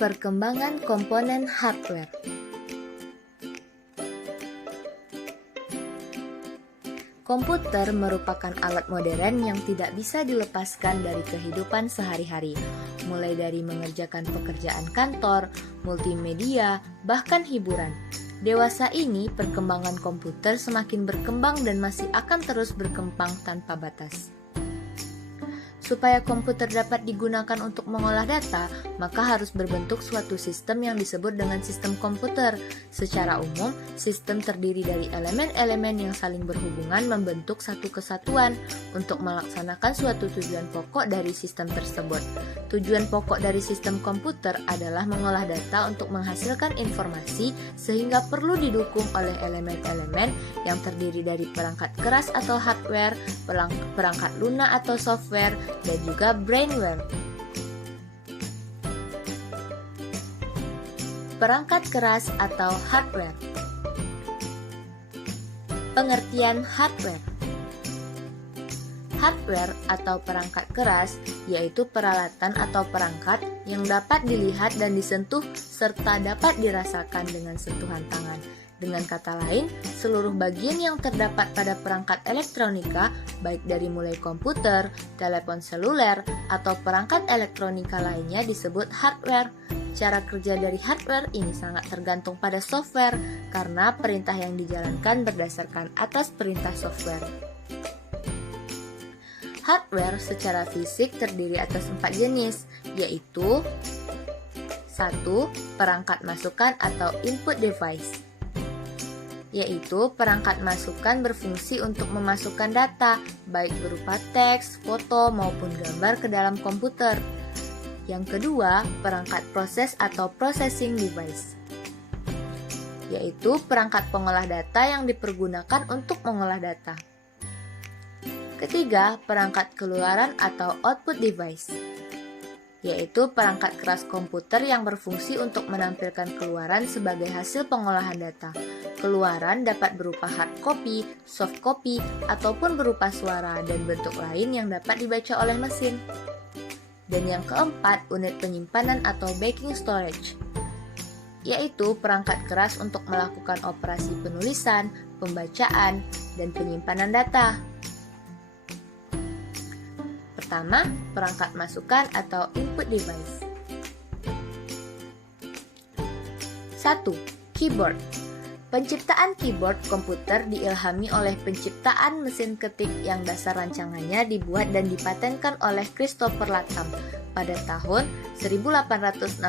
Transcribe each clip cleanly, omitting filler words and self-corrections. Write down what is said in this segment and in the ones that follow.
Perkembangan komponen hardware. Komputer merupakan alat modern yang tidak bisa dilepaskan dari kehidupan sehari-hari, mulai dari mengerjakan pekerjaan kantor, multimedia, bahkan hiburan. Dewasa ini, perkembangan komputer semakin berkembang dan masih akan terus berkembang tanpa batas. Supaya komputer dapat digunakan untuk mengolah data, maka harus berbentuk suatu sistem yang disebut dengan sistem komputer. Secara umum, sistem terdiri dari elemen-elemen yang saling berhubungan membentuk satu kesatuan untuk melaksanakan suatu tujuan pokok dari sistem tersebut. Tujuan pokok dari sistem komputer adalah mengolah data untuk menghasilkan informasi sehingga perlu didukung oleh elemen-elemen yang terdiri dari perangkat keras atau hardware, perangkat lunak atau software, dan juga brainware. Perangkat keras atau hardware. Pengertian hardware. Hardware atau perangkat keras yaitu peralatan atau perangkat yang dapat dilihat dan disentuh serta dapat dirasakan dengan sentuhan tangan. Dengan kata lain, seluruh bagian yang terdapat pada perangkat elektronika, baik dari mulai komputer, telepon seluler, atau perangkat elektronika lainnya disebut hardware. Cara kerja dari hardware ini sangat tergantung pada software, karena perintah yang dijalankan berdasarkan atas perintah software. Hardware secara fisik terdiri atas 4 jenis, yaitu 1. Perangkat masukan atau input device, yaitu perangkat masukan berfungsi untuk memasukkan data, baik berupa teks, foto, maupun gambar ke dalam komputer. Yang kedua, perangkat proses atau processing device, yaitu perangkat pengolah data yang dipergunakan untuk mengolah data. Ketiga, perangkat keluaran atau output device, yaitu perangkat keras komputer yang berfungsi untuk menampilkan keluaran sebagai hasil pengolahan data. Keluaran dapat berupa hard copy, soft copy, ataupun berupa suara dan bentuk lain yang dapat dibaca oleh mesin. Dan yang keempat, unit penyimpanan atau backing storage, yaitu perangkat keras untuk melakukan operasi penulisan, pembacaan, dan penyimpanan data. Pertama, perangkat masukan atau input device. 1. Keyboard. Penciptaan keyboard komputer diilhami oleh penciptaan mesin ketik yang dasar rancangannya dibuat dan dipatenkan oleh Christopher Latham pada tahun 1868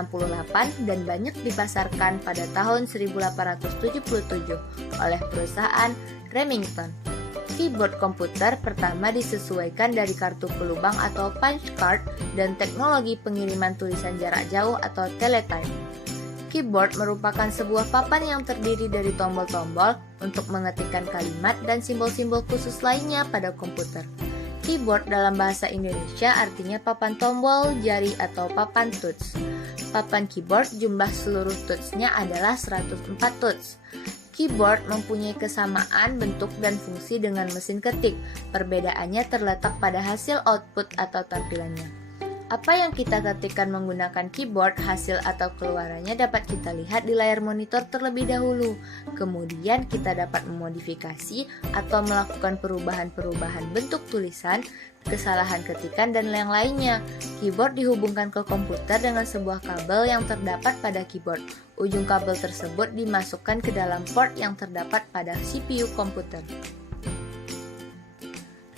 dan banyak dipasarkan pada tahun 1877 oleh perusahaan Remington. Keyboard komputer pertama disesuaikan dari kartu pelubang atau punch card dan teknologi pengiriman tulisan jarak jauh atau teletype. Keyboard merupakan sebuah papan yang terdiri dari tombol-tombol untuk mengetikkan kalimat dan simbol-simbol khusus lainnya pada komputer. Keyboard dalam bahasa Indonesia artinya papan tombol, jari atau papan touch. Papan keyboard jumlah seluruh touch-nya adalah 104 touch. Keyboard mempunyai kesamaan bentuk dan fungsi dengan mesin ketik. Perbedaannya terletak pada hasil output atau tampilannya. Apa yang kita ketikkan menggunakan keyboard, hasil atau keluarannya dapat kita lihat di layar monitor terlebih dahulu. Kemudian kita dapat memodifikasi atau melakukan perubahan-perubahan bentuk tulisan, kesalahan ketikan, dan yang lainnya. Keyboard dihubungkan ke komputer dengan sebuah kabel yang terdapat pada keyboard. Ujung kabel tersebut dimasukkan ke dalam port yang terdapat pada CPU komputer.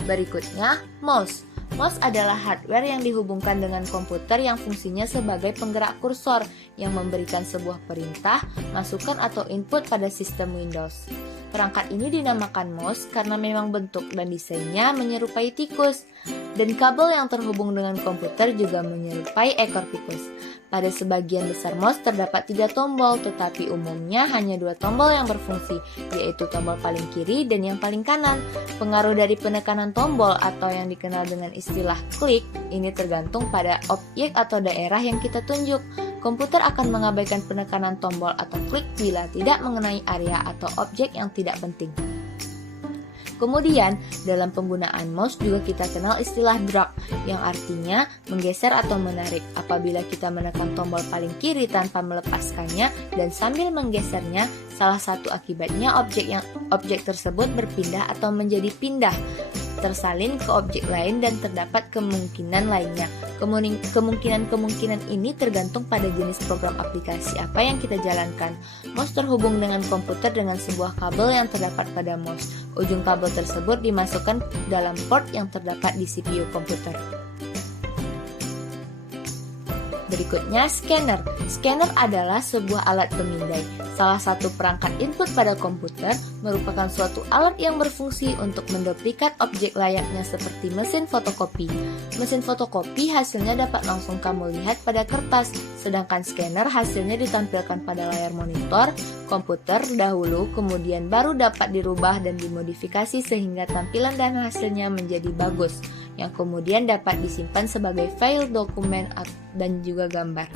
Berikutnya, mouse. Mouse adalah hardware yang dihubungkan dengan komputer yang fungsinya sebagai penggerak kursor yang memberikan sebuah perintah, masukan atau input pada sistem Windows. Perangkat ini dinamakan mouse karena memang bentuk dan desainnya menyerupai tikus, dan kabel yang terhubung dengan komputer juga menyerupai ekor tikus. Pada sebagian besar mouse terdapat 3 tombol, tetapi umumnya hanya 2 tombol yang berfungsi, yaitu tombol paling kiri dan yang paling kanan. Pengaruh dari penekanan tombol atau yang dikenal dengan istilah klik ini tergantung pada objek atau daerah yang kita tunjuk. Komputer akan mengabaikan penekanan tombol atau klik bila tidak mengenai area atau objek yang tidak penting. Kemudian, dalam penggunaan mouse juga kita kenal istilah drag, yang artinya menggeser atau menarik. Apabila kita menekan tombol paling kiri tanpa melepaskannya dan sambil menggesernya, salah satu akibatnya objek tersebut berpindah atau menjadi pindah, tersalin ke objek lain dan terdapat kemungkinan lainnya. Kemungkinan ini tergantung pada jenis program aplikasi apa yang kita jalankan. Mouse terhubung dengan komputer dengan sebuah kabel yang terdapat pada mouse. Ujung kabel tersebut dimasukkan dalam port yang terdapat di CPU komputer. Berikutnya, scanner. Scanner adalah sebuah alat pemindai. Salah satu perangkat input pada komputer merupakan suatu alat yang berfungsi untuk menduplikat objek layaknya seperti mesin fotokopi. Mesin fotokopi hasilnya dapat langsung kamu lihat pada kertas, sedangkan scanner hasilnya ditampilkan pada layar monitor komputer dahulu, kemudian baru dapat dirubah dan dimodifikasi sehingga tampilan dan hasilnya menjadi bagus, yang kemudian dapat disimpan sebagai file, dokumen, dan juga gambar.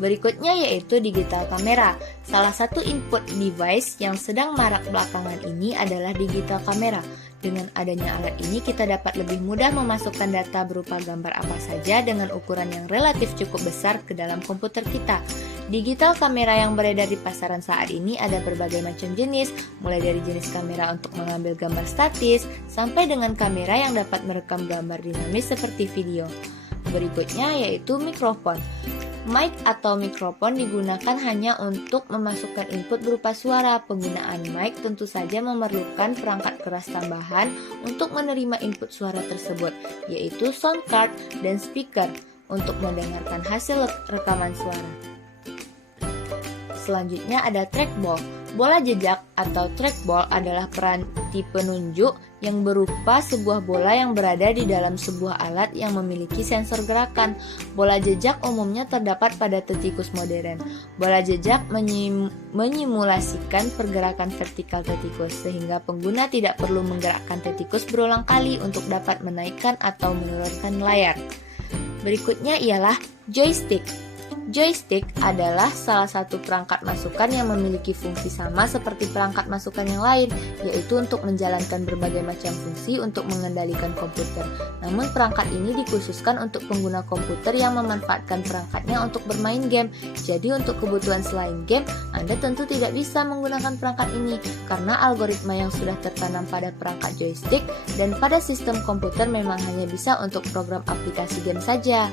Berikutnya yaitu digital kamera. Salah satu input device yang sedang marak belakangan ini adalah digital kamera. Dengan adanya alat ini kita dapat lebih mudah memasukkan data berupa gambar apa saja dengan ukuran yang relatif cukup besar ke dalam komputer kita. Digital kamera yang beredar di pasaran saat ini ada berbagai macam jenis, mulai dari jenis kamera untuk mengambil gambar statis, sampai dengan kamera yang dapat merekam gambar dinamis seperti video. Berikutnya yaitu mikrofon. Mic atau mikrofon digunakan hanya untuk memasukkan input berupa suara. Penggunaan mic tentu saja memerlukan perangkat keras tambahan untuk menerima input suara tersebut, yaitu sound card dan speaker untuk mendengarkan hasil rekaman suara. Selanjutnya ada trackball. Bola jejak atau trackball adalah peranti penunjuk yang berupa sebuah bola yang berada di dalam sebuah alat yang memiliki sensor gerakan. Bola jejak umumnya terdapat pada tetikus modern. Bola jejak menyimulasikan pergerakan vertikal tetikus, sehingga pengguna tidak perlu menggerakkan tetikus berulang kali untuk dapat menaikkan atau menurunkan layar. Berikutnya ialah joystick. Joystick adalah salah satu perangkat masukan yang memiliki fungsi sama seperti perangkat masukan yang lain, yaitu untuk menjalankan berbagai macam fungsi untuk mengendalikan komputer. Namun perangkat ini dikhususkan untuk pengguna komputer yang memanfaatkan perangkatnya untuk bermain game. Jadi untuk kebutuhan selain game, Anda tentu tidak bisa menggunakan perangkat ini karena algoritma yang sudah tertanam pada perangkat joystick dan pada sistem komputer memang hanya bisa untuk program aplikasi game saja.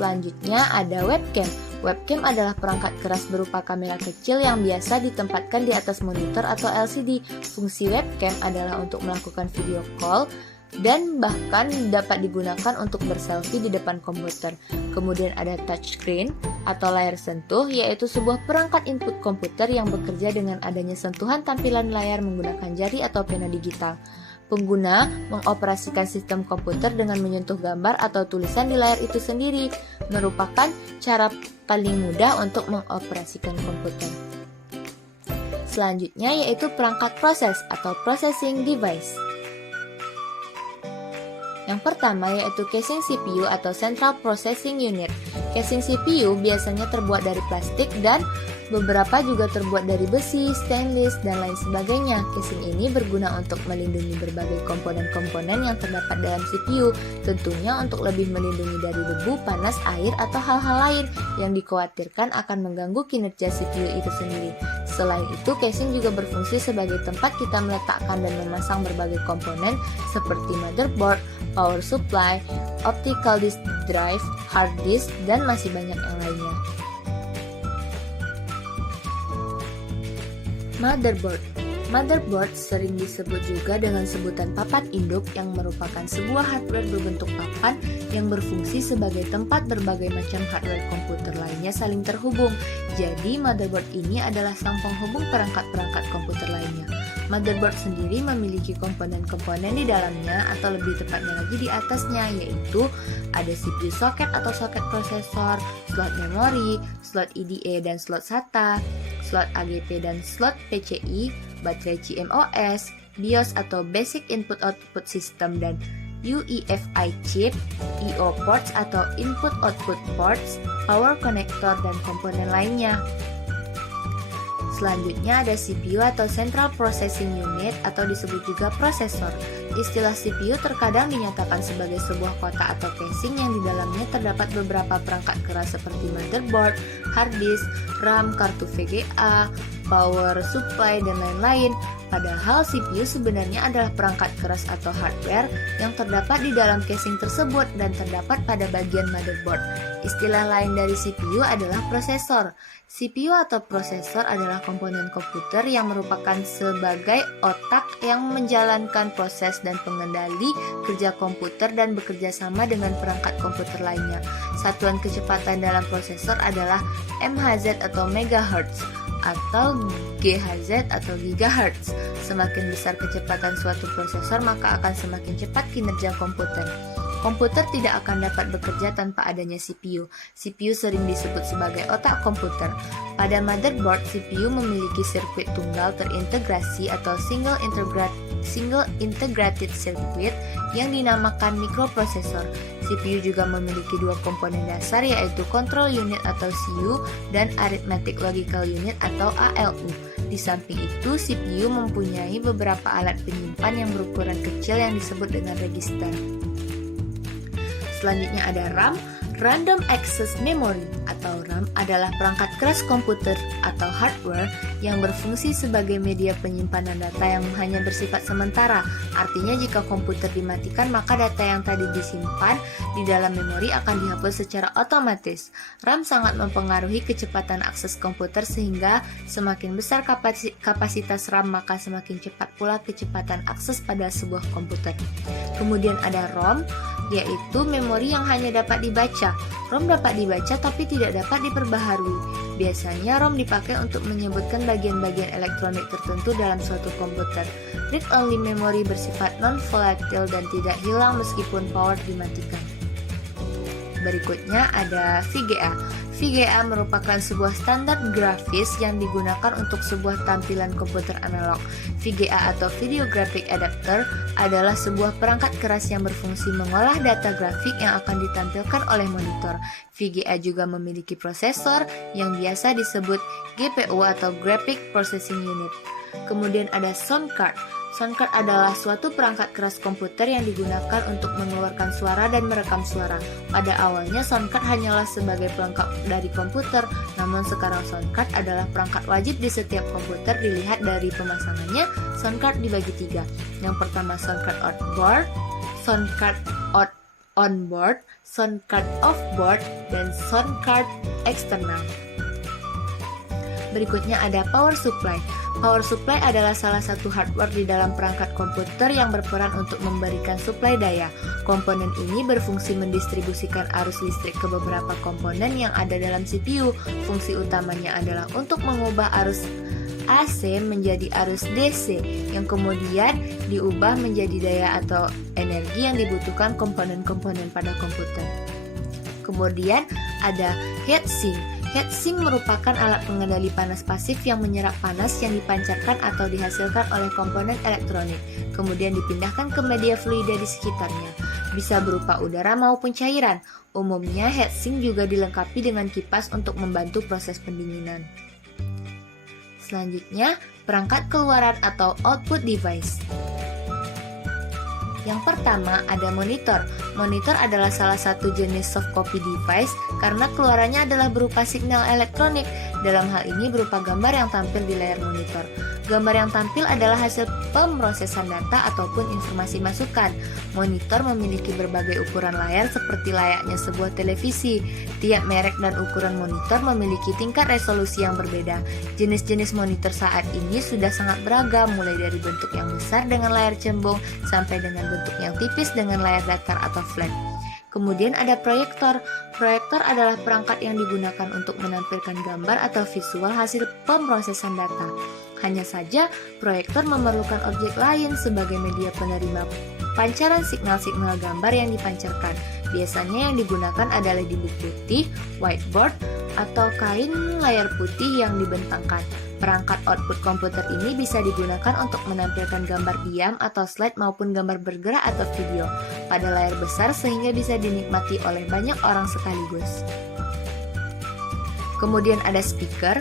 Selanjutnya ada webcam. Webcam adalah perangkat keras berupa kamera kecil yang biasa ditempatkan di atas monitor atau LCD. Fungsi webcam adalah untuk melakukan video call dan bahkan dapat digunakan untuk berselfie di depan komputer. Kemudian ada touchscreen atau layar sentuh, yaitu sebuah perangkat input komputer yang bekerja dengan adanya sentuhan tampilan layar menggunakan jari atau pena digital. Pengguna mengoperasikan sistem komputer dengan menyentuh gambar atau tulisan di layar itu sendiri, merupakan cara paling mudah untuk mengoperasikan komputer. Selanjutnya yaitu perangkat proses atau processing device. Yang pertama yaitu casing CPU atau Central Processing Unit. Casing CPU biasanya terbuat dari plastik dan beberapa juga terbuat dari besi, stainless, dan lain sebagainya. Casing ini berguna untuk melindungi berbagai komponen-komponen yang terdapat dalam CPU, tentunya untuk lebih melindungi dari debu, panas, air, atau hal-hal lain yang dikhawatirkan akan mengganggu kinerja CPU itu sendiri. Selain itu, casing juga berfungsi sebagai tempat kita meletakkan dan memasang berbagai komponen seperti motherboard, power supply, optical disk drive, hard disk, dan masih banyak yang lainnya. Motherboard sering disebut juga dengan sebutan papan induk yang merupakan sebuah hardware berbentuk papan yang berfungsi sebagai tempat berbagai macam hardware komputer lainnya saling terhubung. Jadi motherboard ini adalah sang penghubung perangkat-perangkat komputer lainnya. Motherboard sendiri memiliki komponen-komponen di dalamnya atau lebih tepatnya lagi di atasnya, yaitu ada CPU socket atau soket prosesor, slot memori, slot EDA dan slot SATA, slot AGP dan slot PCI, baterai CMOS, BIOS atau Basic Input Output System dan UEFI chip, I/O ports atau Input Output ports, power connector dan komponen lainnya. Selanjutnya ada CPU atau Central Processing Unit atau disebut juga prosesor. Istilah CPU terkadang dinyatakan sebagai sebuah kotak atau casing yang di dalamnya terdapat beberapa perangkat keras seperti motherboard, hard disk, RAM, kartu VGA, power supply, dan lain-lain. Padahal CPU sebenarnya adalah perangkat keras atau hardware yang terdapat di dalam casing tersebut dan terdapat pada bagian motherboard. Istilah lain dari CPU adalah prosesor. CPU atau prosesor adalah komponen komputer yang merupakan sebagai otak yang menjalankan proses dan pengendali kerja komputer dan bekerja sama dengan perangkat komputer lainnya. Satuan kecepatan dalam prosesor adalah MHz atau megahertz atau GHz atau gigahertz. Semakin besar kecepatan suatu prosesor, maka akan semakin cepat kinerja komputer. Komputer tidak akan dapat bekerja tanpa adanya CPU. CPU sering disebut sebagai otak komputer. Pada motherboard, CPU memiliki sirkuit tunggal terintegrasi atau single integrated circuit yang dinamakan mikroprosesor. CPU juga memiliki dua komponen dasar, yaitu control unit atau CU dan arithmetic logical unit atau ALU. Di samping itu, CPU mempunyai beberapa alat penyimpan yang berukuran kecil yang disebut dengan register. Selanjutnya ada RAM. Random Access Memory atau RAM adalah perangkat keras komputer atau hardware yang berfungsi sebagai media penyimpanan data yang hanya bersifat sementara. Artinya jika komputer dimatikan, maka data yang tadi disimpan di dalam memori akan dihapus secara otomatis. RAM sangat mempengaruhi kecepatan akses komputer sehingga semakin besar kapasitas RAM, maka semakin cepat pula kecepatan akses pada sebuah komputer. Kemudian ada ROM, yaitu memori yang hanya dapat dibaca. ROM dapat dibaca tapi tidak dapat diperbaharui. Biasanya ROM dipakai untuk menyebutkan bagian-bagian elektronik tertentu dalam suatu komputer. Read-only memory bersifat non-volatile dan tidak hilang meskipun power dimatikan. Berikutnya ada VGA. VGA merupakan sebuah standar grafis yang digunakan untuk sebuah tampilan komputer analog. VGA atau Video Graphic Adapter adalah sebuah perangkat keras yang berfungsi mengolah data grafik yang akan ditampilkan oleh monitor. VGA juga memiliki prosesor yang biasa disebut GPU atau Graphic Processing Unit. Kemudian ada sound card. Sound card adalah suatu perangkat keras komputer yang digunakan untuk mengeluarkan suara dan merekam suara. Pada awalnya sound card hanyalah sebagai pelengkap dari komputer, namun sekarang sound card adalah perangkat wajib di setiap komputer. Dilihat dari pemasangannya, sound card dibagi tiga. Yang pertama sound card outboard, sound card onboard, sound card offboard, dan sound card eksternal. Berikutnya ada power supply. Power supply adalah salah satu hardware di dalam perangkat komputer yang berperan untuk memberikan suplai daya. Komponen ini berfungsi mendistribusikan arus listrik ke beberapa komponen yang ada dalam CPU. Fungsi utamanya adalah untuk mengubah arus AC menjadi arus DC yang kemudian diubah menjadi daya atau energi yang dibutuhkan komponen-komponen pada komputer. Kemudian ada heatsink. Heatsink merupakan alat pengendali panas pasif yang menyerap panas yang dipancarkan atau dihasilkan oleh komponen elektronik, kemudian dipindahkan ke media fluida di sekitarnya. Bisa berupa udara maupun cairan. Umumnya heatsink juga dilengkapi dengan kipas untuk membantu proses pendinginan. Selanjutnya, perangkat keluaran atau output device. Yang pertama ada monitor. Monitor adalah salah satu jenis soft copy device karena keluarannya adalah berupa signal elektronik. Dalam hal ini berupa gambar yang tampil di layar monitor. Gambar yang tampil adalah hasil pemrosesan data ataupun informasi masukan. Monitor memiliki berbagai ukuran layar seperti layaknya sebuah televisi. Tiap merek dan ukuran monitor memiliki tingkat resolusi yang berbeda. Jenis-jenis monitor saat ini sudah sangat beragam, mulai dari bentuk yang besar dengan layar cembung sampai dengan bentuk yang tipis dengan layar datar atau flat. Kemudian ada proyektor. Proyektor adalah perangkat yang digunakan untuk menampilkan gambar atau visual hasil pemrosesan data. Hanya saja, proyektor memerlukan objek lain sebagai media penerima pancaran signal-signal gambar yang dipancarkan. Biasanya yang digunakan adalah di buku putih, whiteboard, atau kain layar putih yang dibentangkan. Perangkat output komputer ini bisa digunakan untuk menampilkan gambar diam atau slide maupun gambar bergerak atau video pada layar besar sehingga bisa dinikmati oleh banyak orang sekaligus. Kemudian ada speaker,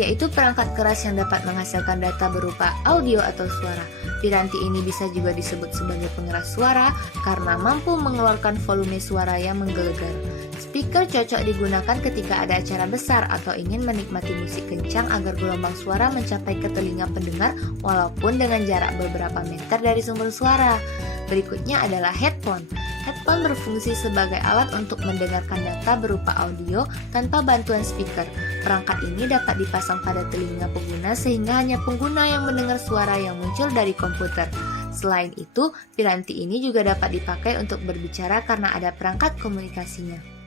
yaitu perangkat keras yang dapat menghasilkan data berupa audio atau suara. Piranti ini bisa juga disebut sebagai pengeras suara karena mampu mengeluarkan volume suara yang menggelegar. Speaker cocok digunakan ketika ada acara besar atau ingin menikmati musik kencang agar gelombang suara mencapai ke telinga pendengar walaupun dengan jarak beberapa meter dari sumber suara. Berikutnya adalah headphone. Headphone berfungsi sebagai alat untuk mendengarkan data berupa audio tanpa bantuan speaker. Perangkat ini dapat dipasang pada telinga pengguna sehingga hanya pengguna yang mendengar suara yang muncul dari komputer. Selain itu, piranti ini juga dapat dipakai untuk berbicara karena ada perangkat komunikasinya.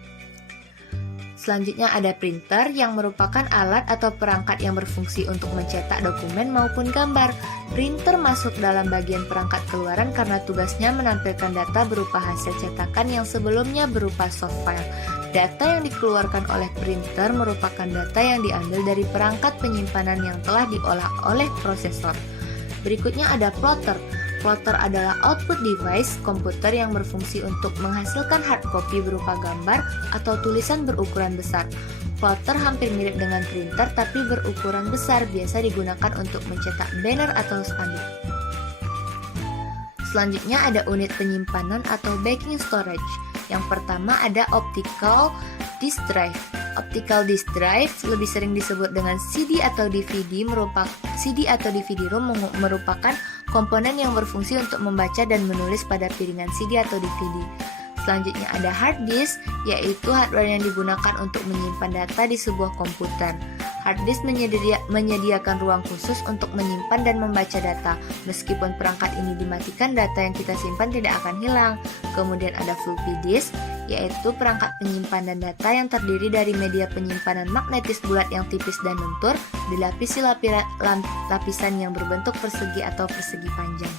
Selanjutnya ada printer yang merupakan alat atau perangkat yang berfungsi untuk mencetak dokumen maupun gambar. Printer masuk dalam bagian perangkat keluaran karena tugasnya menampilkan data berupa hasil cetakan yang sebelumnya berupa soft file. Data yang dikeluarkan oleh printer merupakan data yang diambil dari perangkat penyimpanan yang telah diolah oleh prosesor. Berikutnya ada plotter. Plotter adalah output device komputer yang berfungsi untuk menghasilkan hard copy berupa gambar atau tulisan berukuran besar. Plotter hampir mirip dengan printer tapi berukuran besar, biasa digunakan untuk mencetak banner atau spanduk. Selanjutnya ada unit penyimpanan atau backing storage. Yang pertama ada optical disk drive. Optical disk drive lebih sering disebut dengan CD atau DVD merupakan komponen yang berfungsi untuk membaca dan menulis pada piringan CD atau DVD. Selanjutnya ada hard disk, yaitu hardware yang digunakan untuk menyimpan data di sebuah komputer. Hard disk menyediakan ruang khusus untuk menyimpan dan membaca data. Meskipun perangkat ini dimatikan, data yang kita simpan tidak akan hilang. Kemudian ada floppy disk, yaitu perangkat penyimpanan data yang terdiri dari media penyimpanan magnetis bulat yang tipis dan lentur, dilapisi lapisan yang berbentuk persegi atau persegi panjang.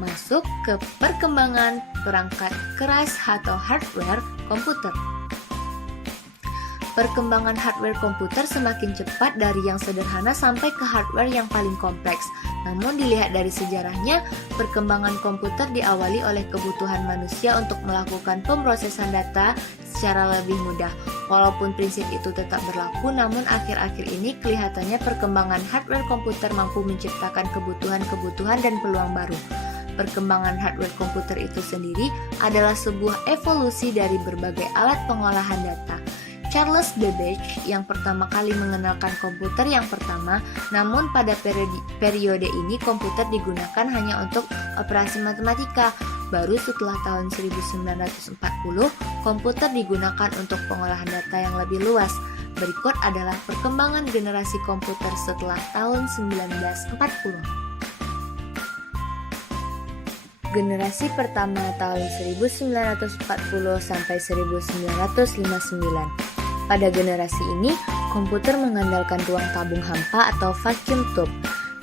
Masuk ke perkembangan perangkat keras atau hardware komputer. Perkembangan hardware komputer semakin cepat dari yang sederhana sampai ke hardware yang paling kompleks. Namun dilihat dari sejarahnya, perkembangan komputer diawali oleh kebutuhan manusia untuk melakukan pemrosesan data secara lebih mudah. Walaupun prinsip itu tetap berlaku, namun akhir-akhir ini kelihatannya perkembangan hardware komputer mampu menciptakan kebutuhan-kebutuhan dan peluang baru. Perkembangan hardware komputer itu sendiri adalah sebuah evolusi dari berbagai alat pengolahan data. Charles Babbage yang pertama kali mengenalkan komputer yang pertama, namun pada periode ini komputer digunakan hanya untuk operasi matematika. Baru setelah tahun 1940, komputer digunakan untuk pengolahan data yang lebih luas. Berikut adalah perkembangan generasi komputer setelah tahun 1940. Generasi pertama tahun 1940 sampai 1959. Pada generasi ini, komputer mengandalkan ruang tabung hampa atau vacuum tube.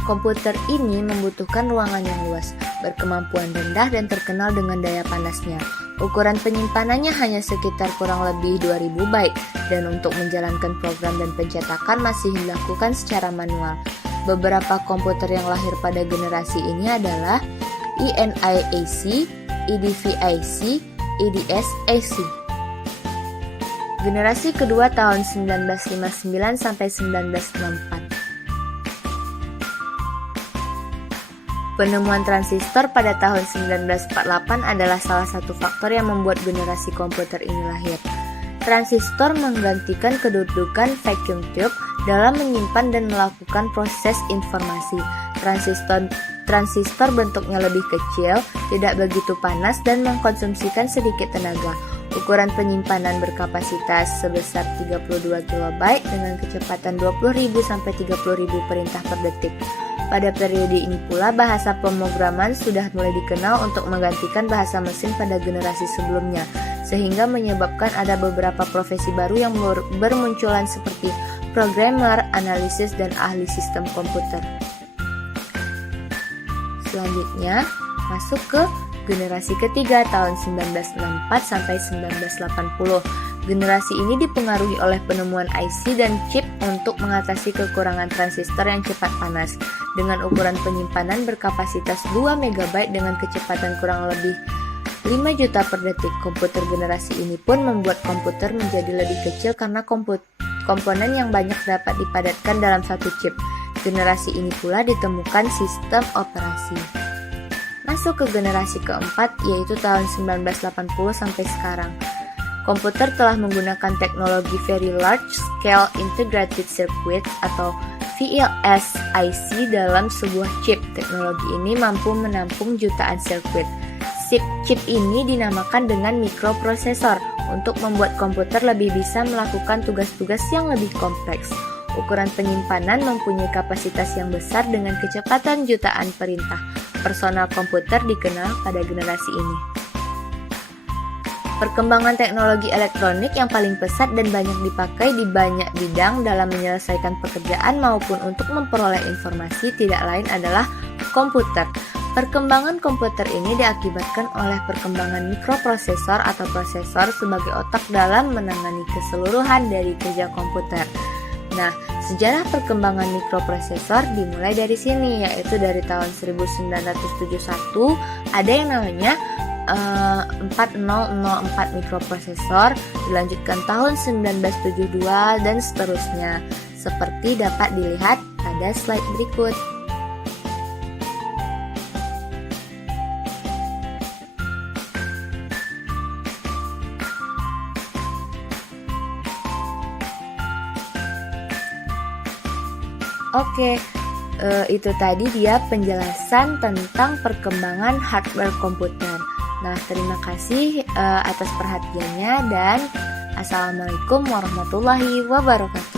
Komputer ini membutuhkan ruangan yang luas, berkemampuan rendah dan terkenal dengan daya panasnya. Ukuran penyimpanannya hanya sekitar kurang lebih 2000 byte dan untuk menjalankan program dan pencetakan masih dilakukan secara manual. Beberapa komputer yang lahir pada generasi ini adalah ENIAC, EDVIC, EDSAC. Generasi kedua tahun 1959 sampai 1964. Penemuan transistor pada tahun 1948 adalah salah satu faktor yang membuat generasi komputer ini lahir. Transistor menggantikan kedudukan vacuum tube dalam menyimpan dan melakukan proses informasi. Transistor bentuknya lebih kecil, tidak begitu panas dan mengkonsumsikan sedikit tenaga. Ukuran penyimpanan berkapasitas sebesar 32 KB dengan kecepatan 20.000 sampai 30.000 perintah per detik. Pada periode ini pula bahasa pemrograman sudah mulai dikenal untuk menggantikan bahasa mesin pada generasi sebelumnya, sehingga menyebabkan ada beberapa profesi baru yang bermunculan seperti programmer, analisis, dan ahli sistem komputer. Selanjutnya, masuk ke generasi ketiga tahun 1964 sampai 1980. Generasi ini dipengaruhi oleh penemuan IC dan chip untuk mengatasi kekurangan transistor yang cepat panas. Dengan ukuran penyimpanan berkapasitas 2 MB dengan kecepatan kurang lebih 5 juta per detik, komputer generasi ini pun membuat komputer menjadi lebih kecil karena komponen yang banyak dapat dipadatkan dalam satu chip. Generasi ini pula ditemukan sistem operasi. Masuk ke generasi keempat, yaitu tahun 1980 sampai sekarang. Komputer telah menggunakan teknologi Very Large Scale Integrated Circuit atau VLSIC dalam sebuah chip. Teknologi ini mampu menampung jutaan sirkuit. Chip ini dinamakan dengan mikroprosesor untuk membuat komputer lebih bisa melakukan tugas-tugas yang lebih kompleks. Ukuran penyimpanan mempunyai kapasitas yang besar dengan kecepatan jutaan perintah. Personal komputer dikenal pada generasi ini. Perkembangan teknologi elektronik yang paling pesat dan banyak dipakai di banyak bidang dalam menyelesaikan pekerjaan maupun untuk memperoleh informasi tidak lain adalah komputer. Perkembangan komputer ini diakibatkan oleh perkembangan mikroprosesor atau prosesor sebagai otak dalam menangani keseluruhan dari kerja komputer. Nah, sejarah perkembangan mikroprosesor dimulai dari sini, yaitu dari tahun 1971 ada yang namanya 4004 mikroprosesor, dilanjutkan tahun 1972 dan seterusnya, seperti dapat dilihat pada slide berikut. Oke, itu tadi dia penjelasan tentang perkembangan hardware komputer. Nah, terima kasih atas perhatiannya dan Assalamualaikum warahmatullahi wabarakatuh.